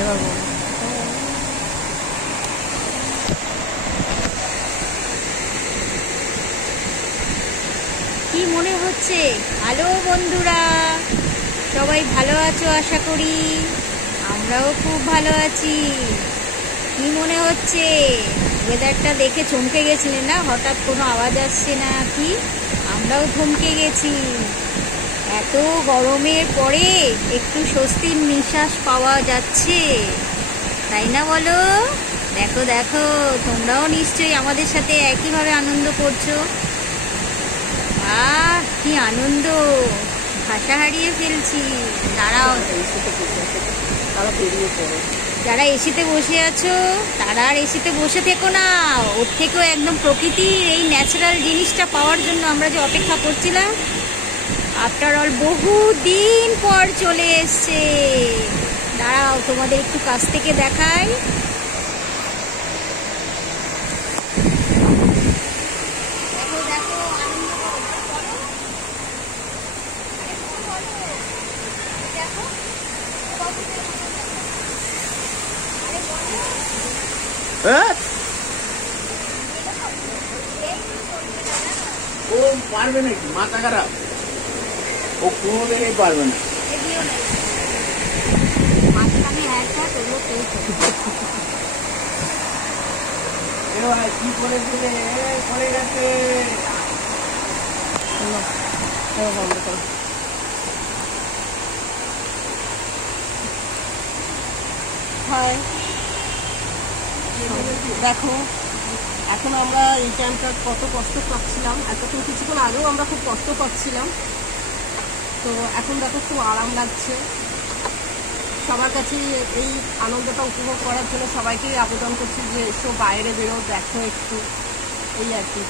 এবার বলো। কি মনে হচ্ছে? হ্যালো বন্ধুরা, সবাই ভালো আছো আশা করি। আমরাও খুব ভালো আছি। কি মনে হচ্ছে? ওয়েদারটা দেখে চমকে গেছিলেন না? হঠাৎ কোনো আওয়াজ আসছে না কি? আমরাও থমকে গেছি। এত গরমের পরে একটু স্বস্তির নিঃশ্বাস পাওয়া যাচ্ছে, তাই না বলো? দেখো দেখো, তোমরাও নিশ্চয়ই আমাদের সাথে একইভাবে আনন্দ করছো। আহ, কি আনন্দ! ভাষা হারিয়ে ফেলছি। দাঁড়াও, তারা বেরিয়ে পড়ে। যারা এসিতে বসে আছো তারা আর এসিতে বসে থেকো না। ওর থেকেও একদম প্রকৃতির এই ন্যাচারাল জিনিসটা পাওয়ার জন্য আমরা যে অপেক্ষা করছিলাম, আফটার অল বহু দিন পর চলে এসছে। দাঁড়াও, তোমাদের একটু কাছ থেকে দেখাই। দেখো দেখো, আনন্দ করো, বলো। আরে বলো, দেখো কতটা আনন্দ দেখো। আরে বলো। হ্যাঁ, এই তো চলছে দাদা। ও পারবে নাকি? মাথা খারাপ, ও কোনোদিনই পারবে না। এদিও নাই, মাঝখানে একটা তোমরা পেয়েছো। এ ভাই কি করে দিলে? পড়ে গেছে। বন্ধ করো। হাই, দেখো এখন আমরা এই টাইমটা কত কষ্ট পাচ্ছিলাম। এতক্ষণ কিছুক্ষণ আগেও আমরা খুব কষ্ট পাচ্ছিলাম, তো এখন দেখো খুব আরাম লাগছে। সবার কাছে এই আনন্দটা উপভোগ করার জন্য সবাইকেই আবেদন করছি যে এসো, বাইরে বেরো, দেখো একটু, এই আর কি।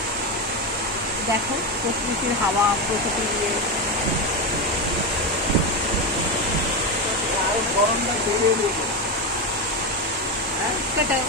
দেখো প্রকৃতির হাওয়া, প্রকৃতির ইয়ে। গরমটা বেড়ে কাটাও।